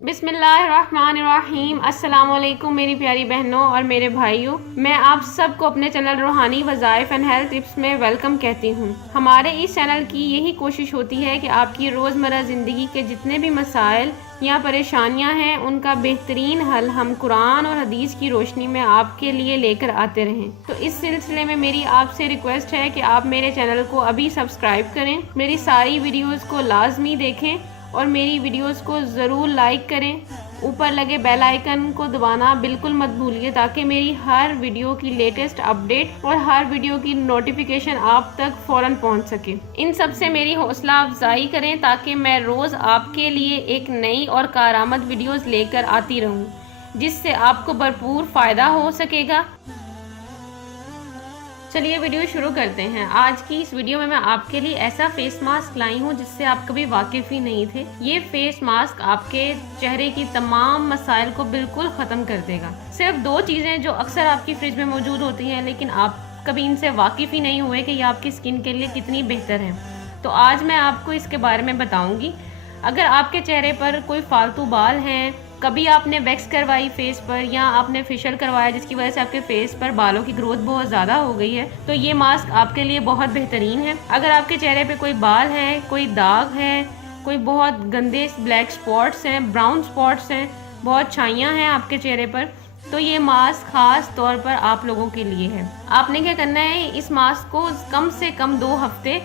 बिस्मिल्लाहिर्रहमानिर्रहीम। अस्सलाम वालेकुम मेरी प्यारी बहनों और मेरे भाइयों, मैं आप सबको अपने चैनल रूहानी वज़ाइफ एंड हेल्थ टिप्स में वेलकम कहती हूँ। हमारे इस चैनल की यही कोशिश होती है कि आपकी रोज़मर्रा ज़िंदगी के जितने भी मसाइल या परेशानियाँ हैं उनका बेहतरीन हल हम कुरान और हदीस की रोशनी में आपके लिए लेकर आते रहें। तो इस सिलसिले में मेरी आपसे रिक्वेस्ट है कि आप मेरे चैनल को अभी सब्सक्राइब करें, मेरी सारी वीडियोज़ को लाजमी देखें और मेरी वीडियोस को ज़रूर लाइक करें। ऊपर लगे बेल आइकन को दबाना बिल्कुल मत भूलिए ताकि मेरी हर वीडियो की लेटेस्ट अपडेट और हर वीडियो की नोटिफिकेशन आप तक फ़ौरन पहुंच सके। इन सब से मेरी हौसला अफजाई करें ताकि मैं रोज़ आपके लिए एक नई और कारआमद वीडियोस लेकर आती रहूं, जिससे आपको भरपूर फ़ायदा हो सकेगा। चलिए वीडियो शुरू करते हैं। आज की इस वीडियो में मैं आपके लिए ऐसा फेस मास्क लाई हूँ जिससे आप कभी वाकिफ़ ही नहीं थे। ये फेस मास्क आपके चेहरे की तमाम मसाइल को बिल्कुल ख़त्म कर देगा। सिर्फ दो चीज़ें जो अक्सर आपकी फ्रिज में मौजूद होती हैं लेकिन आप कभी इनसे वाकिफ़ ही नहीं हुए कि ये आपकी स्किन के लिए कितनी बेहतर है। तो आज मैं आपको इसके बारे में बताऊँगी। अगर आपके चेहरे पर कोई फालतू बाल हैं, कभी आपने वैक्स करवाई फेस पर या आपने फेशियल करवाया जिसकी वजह से आपके फेस पर बालों की ग्रोथ बहुत ज़्यादा हो गई है, तो ये मास्क आपके लिए बहुत बेहतरीन है। अगर आपके चेहरे पे कोई बाल हैं, कोई दाग है, कोई बहुत गंदे ब्लैक स्पॉट्स हैं, ब्राउन स्पॉट्स हैं, बहुत छाइयाँ हैं आपके चेहरे पर, तो ये मास्क ख़ास तौर पर आप लोगों के लिए है। आपने क्या करना है, इस मास्क को कम से कम 2 हफ्ते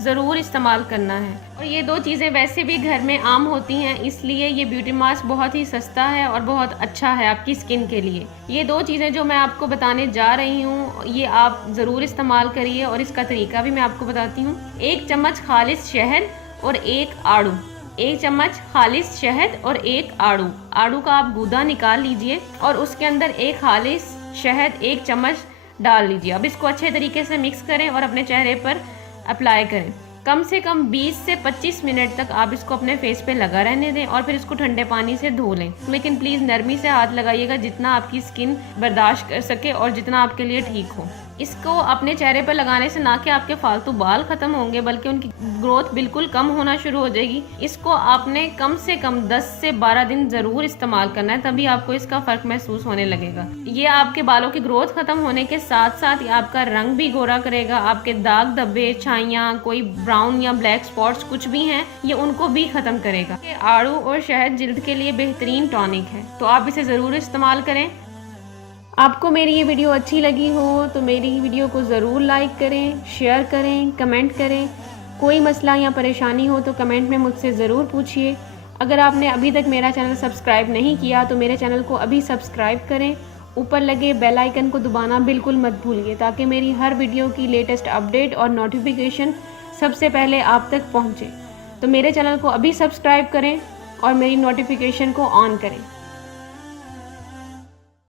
ज़रूर इस्तेमाल करना है। और ये दो चीज़ें वैसे भी घर में आम होती हैं, इसलिए ये ब्यूटी मास्क बहुत ही सस्ता है और बहुत अच्छा है आपकी स्किन के लिए। ये दो चीज़ें जो मैं आपको बताने जा रही हूँ ये आप ज़रूर इस्तेमाल करिए और इसका तरीका भी मैं आपको बताती हूँ। 1 चम्मच खालिस शहद और 1 आड़ू। 1 चम्मच खालिस शहद और 1 आड़ू। आड़ू का आप गूदा निकाल लीजिए और उसके अंदर 1 खालिस शहद 1 चम्मच डाल लीजिए। अब इसको अच्छे तरीके से मिक्स करें और अपने चेहरे पर अप्लाई करें। कम से कम 20 से 25 मिनट तक आप इसको अपने फेस पे लगा रहने दें और फिर इसको ठंडे पानी से धो लें। लेकिन प्लीज़ नरमी से हाथ लगाइएगा, जितना आपकी स्किन बर्दाश्त कर सके और जितना आपके लिए ठीक हो। इसको अपने चेहरे पर लगाने से ना कि आपके फालतू बाल ख़त्म होंगे बल्कि उनकी ग्रोथ बिल्कुल कम होना शुरू हो जाएगी। इसको आपने कम से कम 10 से 12 दिन ज़रूर इस्तेमाल करना है, तभी आपको इसका फ़र्क महसूस होने लगेगा। ये आपके बालों की ग्रोथ ख़त्म होने के साथ साथ ये आपका रंग भी गोरा करेगा। आपके दाग धब्बे, छाइयाँ, कोई ब्राउन या ब्लैक स्पॉट्स कुछ भी हैं, ये उनको भी ख़त्म करेगा। ये आड़ू और शहद जिल्द के लिए बेहतरीन टॉनिक है, तो आप इसे ज़रूर इस्तेमाल करें। आपको मेरी ये वीडियो अच्छी लगी हो तो मेरी वीडियो को ज़रूर लाइक करें, शेयर करें, कमेंट करें। कोई मसला या परेशानी हो तो कमेंट में मुझसे ज़रूर पूछिए। अगर आपने अभी तक मेरा चैनल सब्सक्राइब नहीं किया तो मेरे चैनल को अभी सब्सक्राइब करें। ऊपर लगे बेल आइकन को दबाना बिल्कुल मत भूलिए ताकि मेरी हर वीडियो की लेटेस्ट अपडेट और नोटिफिकेशन सबसे पहले आप तक पहुँचे। तो मेरे चैनल को अभी सब्सक्राइब करें और मेरी नोटिफिकेशन को ऑन करें।